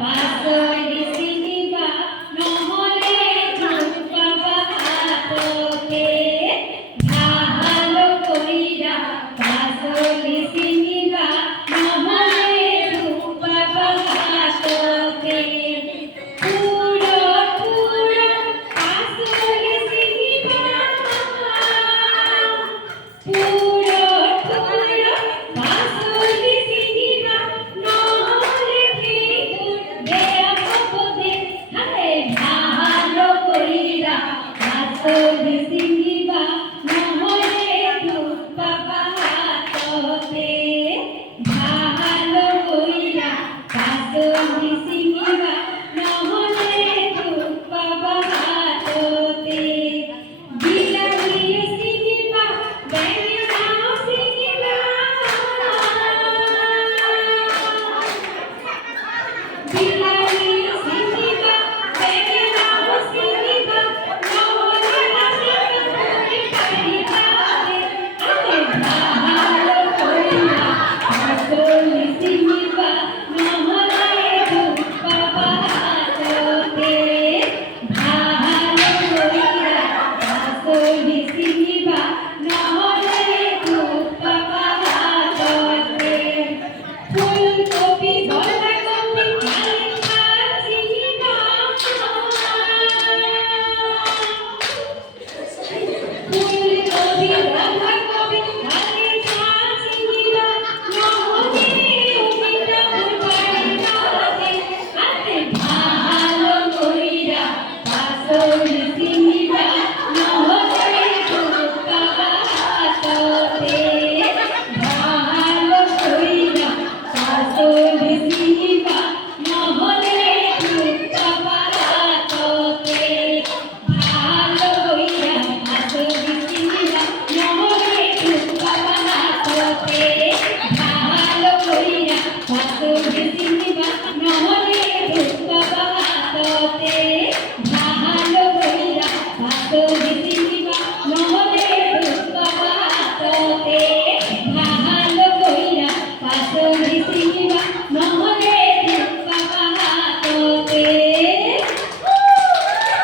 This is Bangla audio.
পাশরি সিনিবা নহলে ঝুঁকাবা হাতকে ভালো কইরা পাশরি সিনিবা নহলে ঝুঁকাবা হাতকে পুরো পুরো পাশরি সিনিবা পুরো পুরো পাশরি সিনিবা নহলে ভালো কইরা পাশরি সিনিবা নহলে ঝুঁকাবা হাতকে ভালো কইরা পাশরি সিনিবা